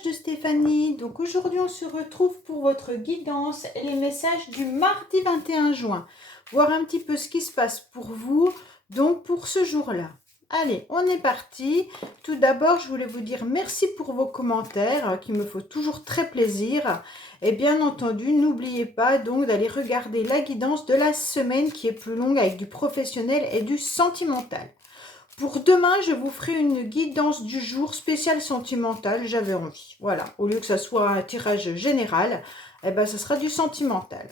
message de Stéphanie. Donc aujourd'hui on se retrouve pour votre guidance et les messages du mardi 21 juin. Voir un petit peu ce qui se passe pour vous, donc pour ce jour-là. Allez, on est parti. Tout d'abord, je voulais vous dire merci pour vos commentaires qui me font toujours très plaisir. Et bien entendu, n'oubliez pas donc d'aller regarder la guidance de la semaine qui est plus longue avec du professionnel et du sentimental. Pour demain, je vous ferai une guidance du jour spéciale sentimentale, j'avais envie. Voilà, au lieu que ça soit un tirage général, eh ben, ça sera du sentimental.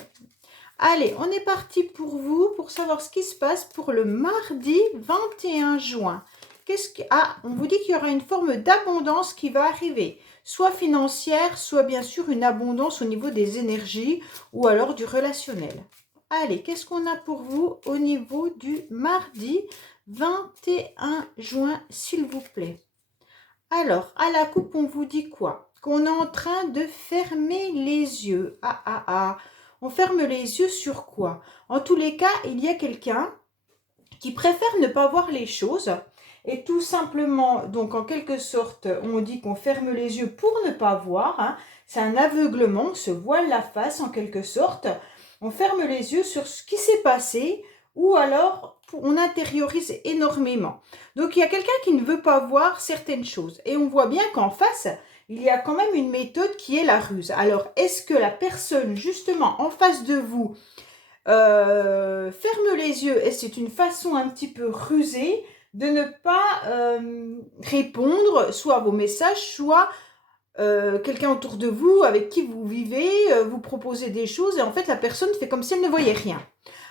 Allez, on est parti pour vous, pour savoir ce qui se passe pour le mardi 21 juin. On vous dit qu'il y aura une forme d'abondance qui va arriver, soit financière, soit bien sûr une abondance au niveau des énergies ou alors du relationnel. Allez, qu'est-ce qu'on a pour vous au niveau du mardi 21 juin, s'il vous plaît? Alors, à la coupe, on vous dit quoi? Qu'on est en train de fermer les yeux. On ferme les yeux sur quoi? En tous les cas, il y a quelqu'un qui préfère ne pas voir les choses. Et tout simplement, donc en quelque sorte, on dit qu'on ferme les yeux pour ne pas voir. Hein. C'est un aveuglement, on se voile la face en quelque sorte. On ferme les yeux sur ce qui s'est passé ou alors on intériorise énormément. Donc il y a quelqu'un qui ne veut pas voir certaines choses. Et on voit bien qu'en face, il y a quand même une méthode qui est la ruse. Alors est-ce que la personne justement en face de vous ferme les yeux et c'est une façon un petit peu rusée de ne pas répondre soit à vos messages, soit quelqu'un autour de vous avec qui vous vivez, vous proposez des choses et en fait la personne fait comme si elle ne voyait rien.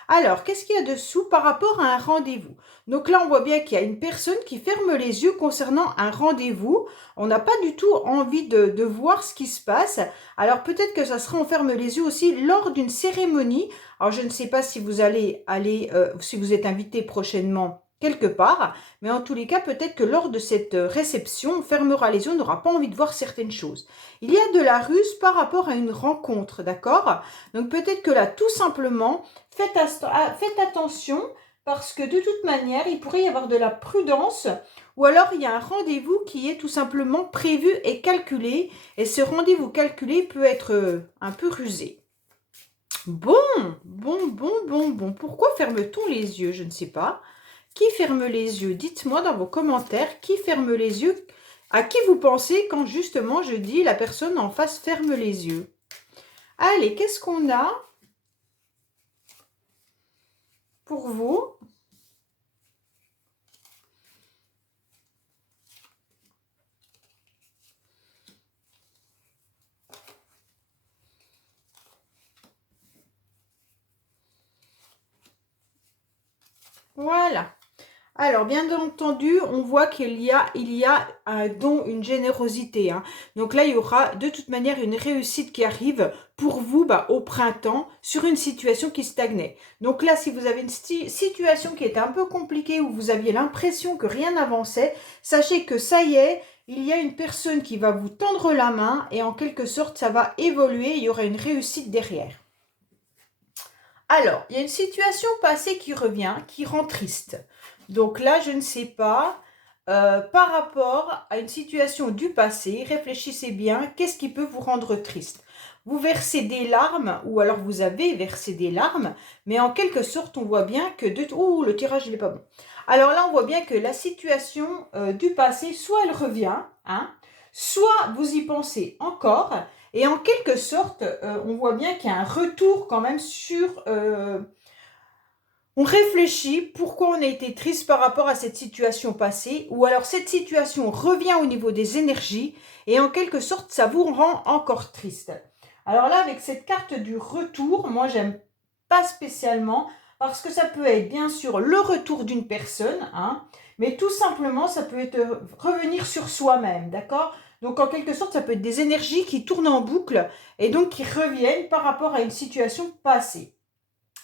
Alors, qu'est-ce qu'il y a dessous par rapport à un rendez-vous? Donc là, on voit bien qu'il y a une personne qui ferme les yeux concernant un rendez-vous. On n'a pas du tout envie de voir ce qui se passe. Alors peut-être que ça sera, on ferme les yeux aussi lors d'une cérémonie. Alors je ne sais pas si vous allez si vous êtes invité prochainement quelque part, mais en tous les cas, peut-être que lors de cette réception, on fermera les yeux, on n'aura pas envie de voir certaines choses. Il y a de la ruse par rapport à une rencontre, d'accord? Donc peut-être que là, tout simplement, faites attention parce que de toute manière, il pourrait y avoir de la prudence ou alors il y a un rendez-vous qui est tout simplement prévu et calculé et ce rendez-vous calculé peut être un peu rusé. Bon. Pourquoi ferme-t-on les yeux? Je ne sais pas. Qui ferme les yeux? Dites-moi dans vos commentaires qui ferme les yeux. À qui vous pensez quand justement je dis la personne en face ferme les yeux? Allez, qu'est-ce qu'on a pour vous? Voilà. Alors, bien entendu, on voit qu'il y a un don, une générosité. Hein. Donc là, il y aura de toute manière une réussite qui arrive pour vous au printemps sur une situation qui stagnait. Donc là, si vous avez une situation qui est un peu compliquée où vous aviez l'impression que rien n'avançait, sachez que ça y est, il y a une personne qui va vous tendre la main et en quelque sorte, ça va évoluer, il y aura une réussite derrière. Alors, il y a une situation passée qui revient, qui rend triste. Donc là, je ne sais pas, par rapport à une situation du passé, réfléchissez bien, qu'est-ce qui peut vous rendre triste? Vous versez des larmes, ou alors vous avez versé des larmes, mais en quelque sorte, on voit bien que... Ouh, le tirage, il n'est pas bon. Alors là, on voit bien que la situation du passé, soit elle revient, hein, soit vous y pensez encore, et en quelque sorte, on voit bien qu'il y a un retour quand même sur... on réfléchit pourquoi on a été triste par rapport à cette situation passée, ou alors cette situation revient au niveau des énergies, et en quelque sorte, ça vous rend encore triste. Alors là, avec cette carte du retour, moi, j'aime pas spécialement, parce que ça peut être bien sûr le retour d'une personne, hein, mais tout simplement, ça peut être revenir sur soi-même, d'accord? Donc, en quelque sorte, ça peut être des énergies qui tournent en boucle et donc qui reviennent par rapport à une situation passée.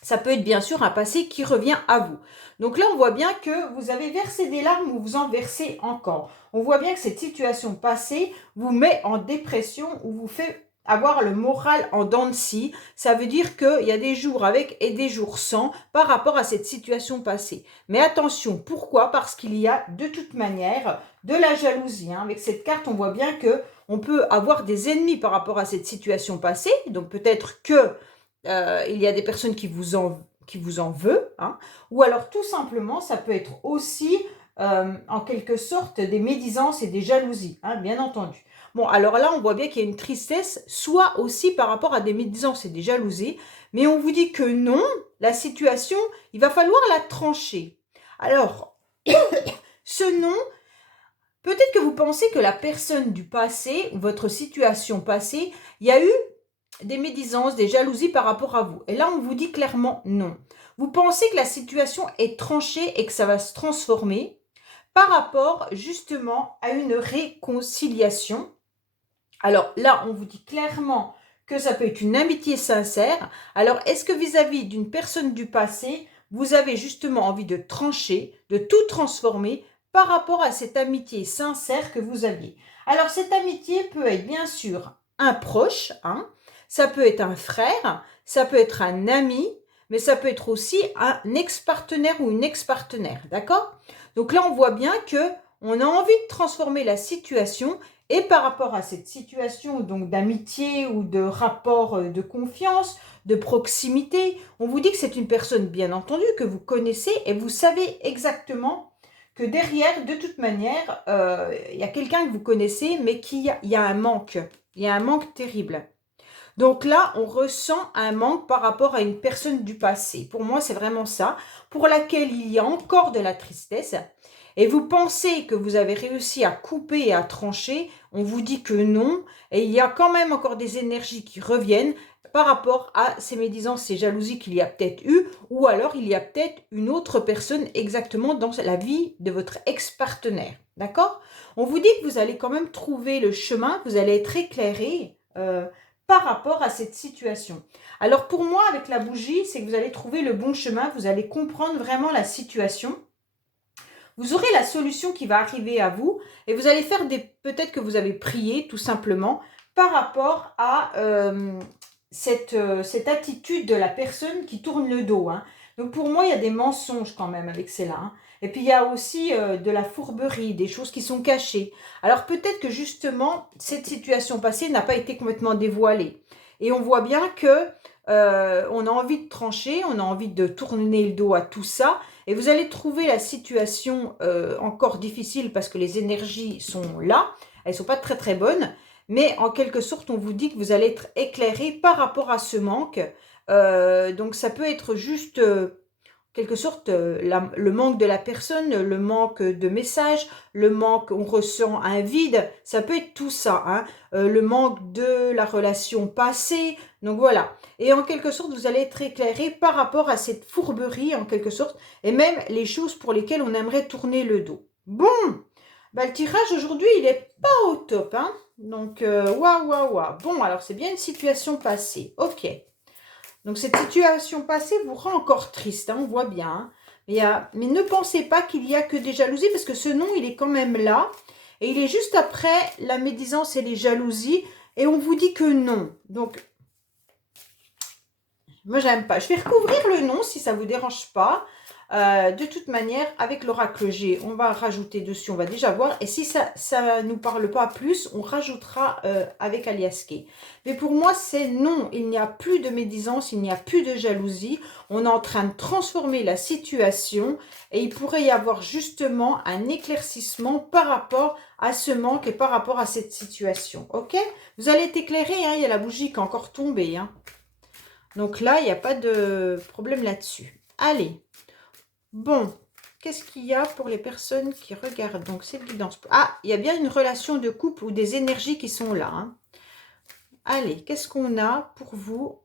Ça peut être bien sûr un passé qui revient à vous. Donc là, on voit bien que vous avez versé des larmes ou vous en versez encore. On voit bien que cette situation passée vous met en dépression ou vous fait avoir le moral en dents de scie. Ça veut dire qu'il y a des jours avec et des jours sans par rapport à cette situation passée. Mais attention, pourquoi? Parce qu'il y a de toute manière de la jalousie. Hein. Avec cette carte, on voit bien que on peut avoir des ennemis par rapport à cette situation passée. Donc peut-être que il y a des personnes qui vous en veulent, hein, ou alors tout simplement, ça peut être aussi en quelque sorte des médisances et des jalousies, hein, bien entendu. Bon, alors là, on voit bien qu'il y a une tristesse, soit aussi par rapport à des médisances et des jalousies, mais on vous dit que non, la situation, il va falloir la trancher. Alors, ce non, peut-être que vous pensez que la personne du passé, votre situation passée, il y a eu des médisances, des jalousies par rapport à vous. Et là, on vous dit clairement non. Vous pensez que la situation est tranchée et que ça va se transformer par rapport justement à une réconciliation. Alors là, on vous dit clairement que ça peut être une amitié sincère. Alors, est-ce que vis-à-vis d'une personne du passé, vous avez justement envie de trancher, de tout transformer par rapport à cette amitié sincère que vous aviez? Alors, cette amitié peut être bien sûr un proche, hein, ça peut être un frère, ça peut être un ami, mais ça peut être aussi un ex-partenaire ou une ex-partenaire, d'accord? Donc là, on voit bien que on a envie de transformer la situation et par rapport à cette situation donc d'amitié ou de rapport de confiance, de proximité, on vous dit que c'est une personne bien entendu que vous connaissez et vous savez exactement que derrière, de toute manière, il y a quelqu'un que vous connaissez mais il y a un manque. Il y a un manque terrible. Donc là, on ressent un manque par rapport à une personne du passé. Pour moi, c'est vraiment ça, pour laquelle il y a encore de la tristesse. Et vous pensez que vous avez réussi à couper et à trancher, on vous dit que non. Et il y a quand même encore des énergies qui reviennent par rapport à ces médisances, ces jalousies qu'il y a peut-être eu, ou alors il y a peut-être une autre personne exactement dans la vie de votre ex-partenaire. D'accord? On vous dit que vous allez quand même trouver le chemin, vous allez être éclairé par rapport à cette situation. Alors pour moi, avec la bougie, c'est que vous allez trouver le bon chemin, vous allez comprendre vraiment la situation. Vous aurez la solution qui va arriver à vous et vous allez faire peut-être que vous avez prié tout simplement par rapport à cette attitude de la personne qui tourne le dos, hein. Donc pour moi, il y a des mensonges quand même avec celle-là, hein. Et puis il y a aussi de la fourberie, des choses qui sont cachées. Alors peut-être que justement, cette situation passée n'a pas été complètement dévoilée. Et on voit bien que on a envie de trancher, on a envie de tourner le dos à tout ça. Et vous allez trouver la situation encore difficile parce que les énergies sont là. Elles ne sont pas très très bonnes. Mais en quelque sorte, on vous dit que vous allez être éclairé par rapport à ce manque. Donc ça peut être juste quelque sorte le manque de la personne, le manque de messages, le manque, on ressent un vide, ça peut être tout ça, hein, le manque de la relation passée, donc voilà. Et en quelque sorte, vous allez être éclairé par rapport à cette fourberie, en quelque sorte, et même les choses pour lesquelles on aimerait tourner le dos. Bon, bah, le tirage aujourd'hui, il n'est pas au top, hein, donc waouh, waouh, waouh. Bon, alors c'est bien une situation passée, ok. Donc, cette situation passée vous rend encore triste, hein, on voit bien. Hein. Mais ne pensez pas qu'il y a que des jalousies, parce que ce nom, il est quand même là. Et il est juste après la médisance et les jalousies. Et on vous dit que non. Donc, moi, j'aime pas. Je vais recouvrir le nom, si ça ne vous dérange pas. De toute manière, avec l'oracle G, on va rajouter dessus, on va déjà voir. Et si ça ne nous parle pas plus, on rajoutera avec Aliaske. Mais pour moi, c'est non. Il n'y a plus de médisance, il n'y a plus de jalousie. On est en train de transformer la situation. Et il pourrait y avoir justement un éclaircissement par rapport à ce manque et par rapport à cette situation. Ok? Vous allez être éclairé, hein, il y a la bougie qui est encore tombée. Hein. Donc là, il n'y a pas de problème là-dessus. Allez. Bon, qu'est-ce qu'il y a pour les personnes qui regardent? Donc, c'est guidance. Ah, il y a bien une relation de couple ou des énergies qui sont là. Hein. Allez, qu'est-ce qu'on a pour vous?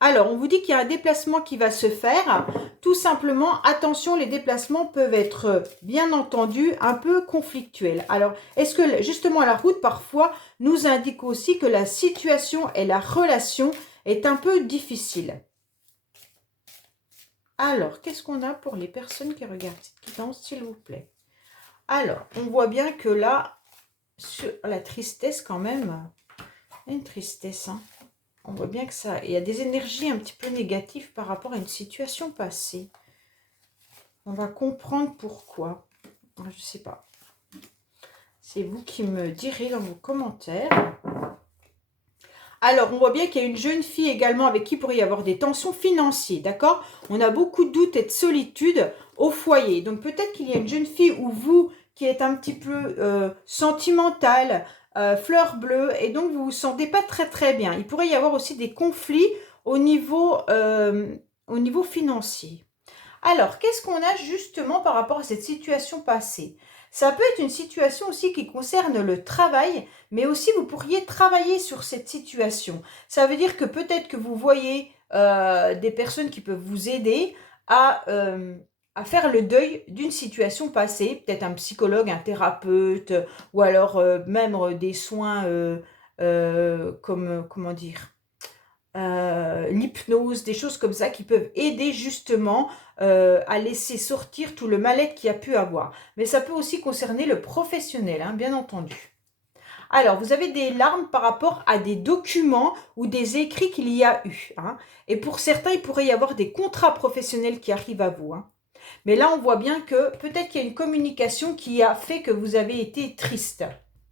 Alors, on vous dit qu'il y a un déplacement qui va se faire. Tout simplement, attention, les déplacements peuvent être, bien entendu, un peu conflictuels. Alors, est-ce que, justement, la route, parfois, nous indique aussi que la situation et la relation est un peu difficile? Alors, qu'est-ce qu'on a pour les personnes qui regardent cette guidance, s'il vous plaît? Alors, on voit bien que là, sur la tristesse quand même, il y a une tristesse. Hein. On voit bien que ça, il y a des énergies un petit peu négatives par rapport à une situation passée. On va comprendre pourquoi. Je ne sais pas. C'est vous qui me direz dans vos commentaires. Alors, on voit bien qu'il y a une jeune fille également avec qui il pourrait y avoir des tensions financières, d'accord? On a beaucoup de doutes et de solitude au foyer. Donc, peut-être qu'il y a une jeune fille ou vous qui êtes un petit peu sentimentale, fleur bleue, et donc vous vous sentez pas très très bien. Il pourrait y avoir aussi des conflits au niveau financier. Alors, qu'est-ce qu'on a justement par rapport à cette situation passée? Ça peut être une situation aussi qui concerne le travail, mais aussi vous pourriez travailler sur cette situation. Ça veut dire que peut-être que vous voyez des personnes qui peuvent vous aider à faire le deuil d'une situation passée, peut-être un psychologue, un thérapeute, ou alors même des soins comme, comment dire, l'hypnose, des choses comme ça qui peuvent aider justement à laisser sortir tout le mal-être qu'il y a pu avoir. Mais ça peut aussi concerner le professionnel, hein, bien entendu. Alors, vous avez des larmes par rapport à des documents ou des écrits qu'il y a eu. Hein. Et pour certains, il pourrait y avoir des contrats professionnels qui arrivent à vous. Hein. Mais là, on voit bien que peut-être qu'il y a une communication qui a fait que vous avez été triste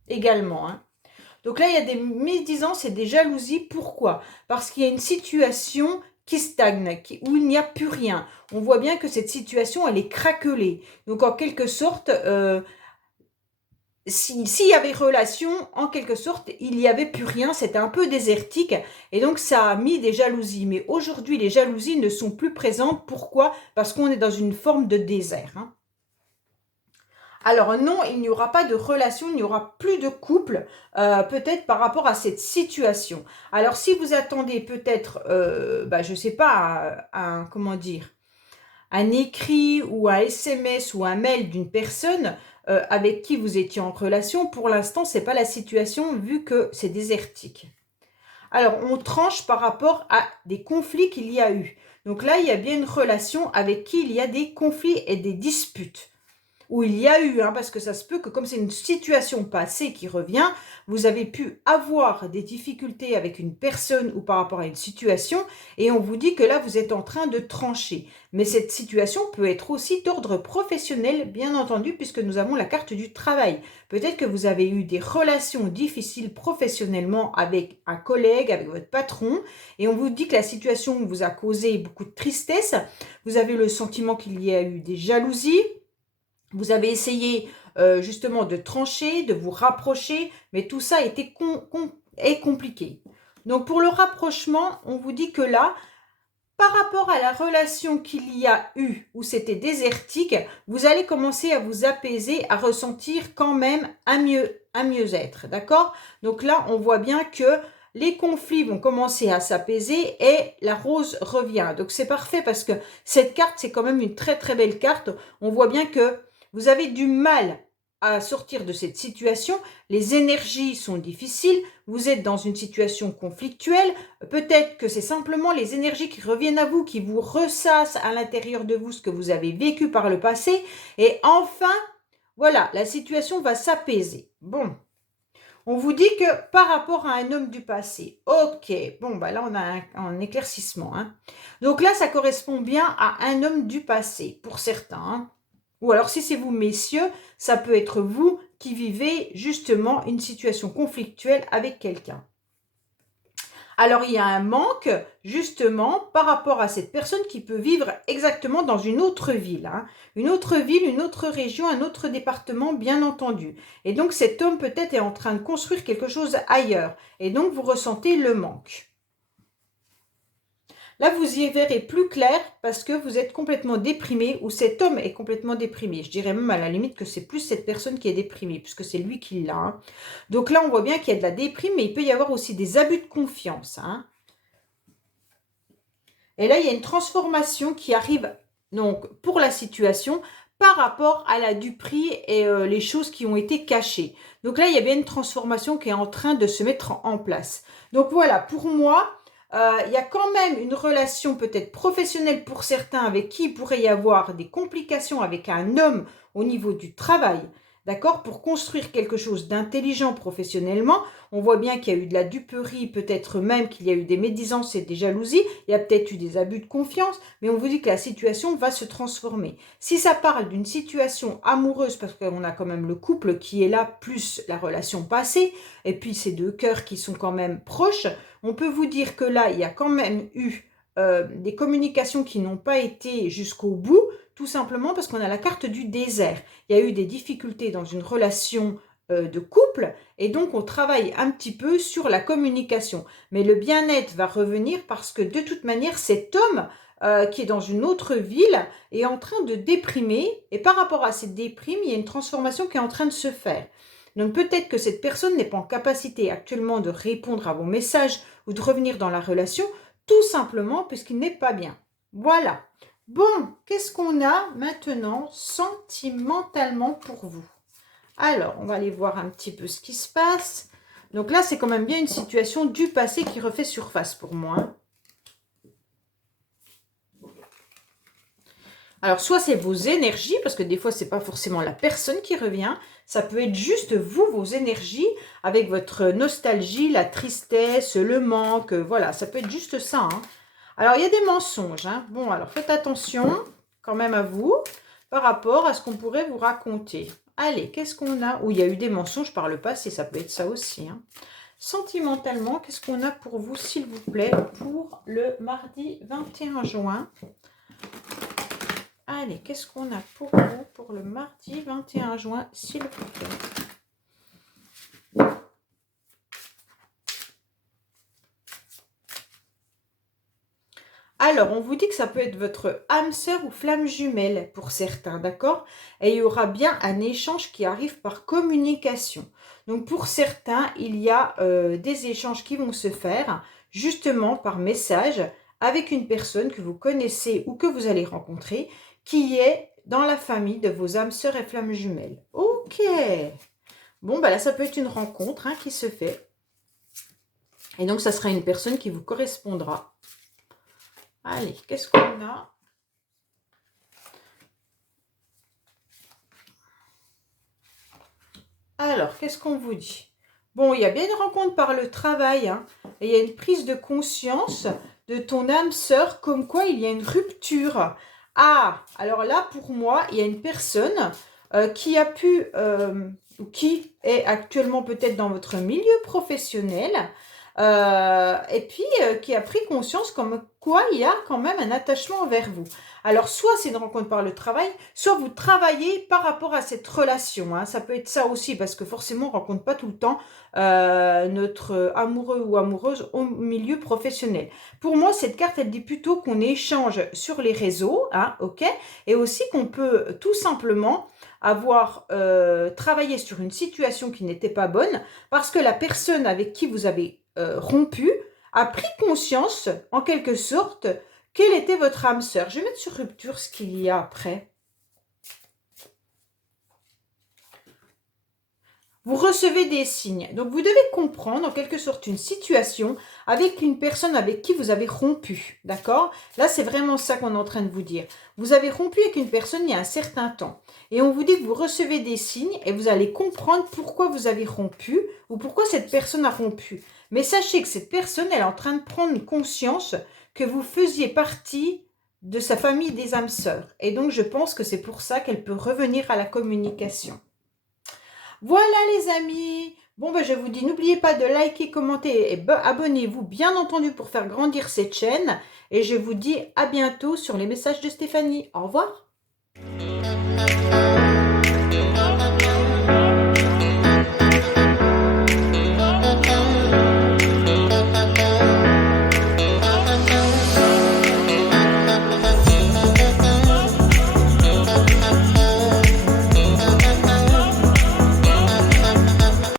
également. Hein. Donc là, il y a des médisances et des jalousies. Pourquoi? Parce qu'il y a une situation qui stagne, où il n'y a plus rien. On voit bien que cette situation, elle est craquelée. Donc en quelque sorte, s'il y avait relation, en quelque sorte, il n'y avait plus rien. C'était un peu désertique. Et donc ça a mis des jalousies. Mais aujourd'hui, les jalousies ne sont plus présentes. Pourquoi? Parce qu'on est dans une forme de désert. Hein. Alors non, il n'y aura pas de relation, il n'y aura plus de couple, peut-être par rapport à cette situation. Alors si vous attendez peut-être, je ne sais pas, comment dire, un écrit ou un SMS ou un mail d'une personne avec qui vous étiez en relation, pour l'instant, ce n'est pas la situation vu que c'est désertique. Alors, on tranche par rapport à des conflits qu'il y a eu. Donc là, il y a bien une relation avec qui il y a des conflits et des disputes. Où il y a eu, hein, parce que ça se peut que comme c'est une situation passée qui revient, vous avez pu avoir des difficultés avec une personne ou par rapport à une situation, et on vous dit que là, vous êtes en train de trancher. Mais cette situation peut être aussi d'ordre professionnel, bien entendu, puisque nous avons la carte du travail. Peut-être que vous avez eu des relations difficiles professionnellement avec un collègue, avec votre patron, et on vous dit que la situation vous a causé beaucoup de tristesse. Vous avez le sentiment qu'il y a eu des jalousies. Vous avez essayé justement de trancher, de vous rapprocher, mais tout ça est compliqué. Donc pour le rapprochement, on vous dit que là, par rapport à la relation qu'il y a eu, où c'était désertique, vous allez commencer à vous apaiser, à ressentir quand même un mieux-être, d'accord? Donc là, on voit bien que les conflits vont commencer à s'apaiser et la rose revient. Donc c'est parfait parce que cette carte, c'est quand même une très très belle carte. On voit bien que vous avez du mal à sortir de cette situation, les énergies sont difficiles, vous êtes dans une situation conflictuelle, peut-être que c'est simplement les énergies qui reviennent à vous, qui vous ressassent à l'intérieur de vous ce que vous avez vécu par le passé, et enfin, voilà, la situation va s'apaiser. Bon, on vous dit que par rapport à un homme du passé, ok, bon, là on a un éclaircissement. Hein. Donc là, ça correspond bien à un homme du passé, pour certains, hein. Ou alors, si c'est vous, messieurs, ça peut être vous qui vivez justement une situation conflictuelle avec quelqu'un. Alors, il y a un manque, justement, par rapport à cette personne qui peut vivre exactement dans une autre ville. Hein. Une autre ville, une autre région, un autre département, bien entendu. Et donc, cet homme peut-être est en train de construire quelque chose ailleurs. Et donc, vous ressentez le manque. Là, vous y verrez plus clair parce que vous êtes complètement déprimé ou cet homme est complètement déprimé. Je dirais même à la limite que c'est plus cette personne qui est déprimée puisque c'est lui qui l'a. Hein. Donc là, on voit bien qu'il y a de la déprime, mais il peut y avoir aussi des abus de confiance. Hein. Et là, il y a une transformation qui arrive donc pour la situation par rapport à la duperie et les choses qui ont été cachées. Donc là, il y a bien une transformation qui est en train de se mettre en place. Donc voilà, pour moi, il y a quand même une relation peut-être professionnelle pour certains avec qui il pourrait y avoir des complications avec un homme au niveau du travail. d'accord, pour construire quelque chose d'intelligent professionnellement. On voit bien qu'il y a eu de la duperie, peut-être même qu'il y a eu des médisances et des jalousies, il y a peut-être eu des abus de confiance, mais on vous dit que la situation va se transformer. Si ça parle d'une situation amoureuse, parce qu'on a quand même le couple qui est là, plus la relation passée, et puis ces deux cœurs qui sont quand même proches, on peut vous dire que là, il y a quand même eu des communications qui n'ont pas été jusqu'au bout, tout simplement parce qu'on a la carte du désert. Il y a eu des difficultés dans une relation de couple, et donc on travaille un petit peu sur la communication. Mais le bien-être va revenir parce que de toute manière, cet homme qui est dans une autre ville est en train de déprimer, et par rapport à cette déprime, il y a une transformation qui est en train de se faire. Donc peut-être que cette personne n'est pas en capacité actuellement de répondre à vos messages ou de revenir dans la relation, tout simplement puisqu'il n'est pas bien. Voilà. Bon, qu'est-ce qu'on a maintenant sentimentalement pour vous? Alors, on va aller voir un petit peu ce qui se passe. Donc là, c'est quand même bien une situation du passé qui refait surface pour moi, hein. Alors, soit c'est vos énergies, parce que des fois, ce n'est pas forcément la personne qui revient. Ça peut être juste vous, vos énergies, avec votre nostalgie, la tristesse, le manque. Voilà, ça peut être juste ça, hein. Alors, il y a des mensonges, hein. Bon, alors faites attention quand même à vous par rapport à ce qu'on pourrait vous raconter. Allez, qu'est-ce qu'on a? Où il y a eu des mensonges par le passé, ça peut être ça aussi, hein. Sentimentalement, qu'est-ce qu'on a pour vous, s'il vous plaît, pour le mardi 21 juin? Allez, qu'est-ce qu'on a pour vous pour le mardi 21 juin, s'il vous plaît? Alors, on vous dit que ça peut être votre âme sœur ou flamme jumelle pour certains, d'accord? Et il y aura bien un échange qui arrive par communication. Donc, pour certains, il y a des échanges qui vont se faire justement par message avec une personne que vous connaissez ou que vous allez rencontrer qui est dans la famille de vos âmes sœurs et flammes jumelles. Ok. Bon, bah là, ça peut être une rencontre hein, qui se fait. Et donc, ça sera une personne qui vous correspondra. Allez, qu'est-ce qu'on a? Alors, qu'est-ce qu'on vous dit? Bon, il y a bien une rencontre par le travail, hein, et il y a une prise de conscience de ton âme sœur, comme quoi il y a une rupture. Ah, alors là, pour moi, il y a une personne qui a pu, ou qui est actuellement peut-être dans votre milieu professionnel, et puis qui a pris conscience comme quoi il y a quand même un attachement envers vous. Alors, soit c'est une rencontre par le travail, soit vous travaillez par rapport à cette relation, hein. Ça peut être ça aussi, parce que forcément, on ne rencontre pas tout le temps notre amoureux ou amoureuse au milieu professionnel. Pour moi, cette carte, elle dit plutôt qu'on échange sur les réseaux, hein, ok, et aussi qu'on peut tout simplement avoir travaillé sur une situation qui n'était pas bonne, parce que la personne avec qui vous avez rompu a pris conscience, en quelque sorte, quelle était votre âme sœur. Je vais mettre sur rupture ce qu'il y a après. Vous recevez des signes. Donc, vous devez comprendre, en quelque sorte, une situation avec une personne avec qui vous avez rompu. D'accord? Là, c'est vraiment ça qu'on est en train de vous dire. Vous avez rompu avec une personne il y a un certain temps. Et on vous dit que vous recevez des signes et vous allez comprendre pourquoi vous avez rompu ou pourquoi cette personne a rompu. Mais sachez que cette personne, elle est en train de prendre conscience que vous faisiez partie de sa famille des âmes sœurs. Et donc, je pense que c'est pour ça qu'elle peut revenir à la communication. Voilà les amis. Bon, ben, je vous dis, n'oubliez pas de liker, commenter et abonnez-vous, bien entendu, pour faire grandir cette chaîne. Et je vous dis à bientôt sur les messages de Stéphanie. Au revoir.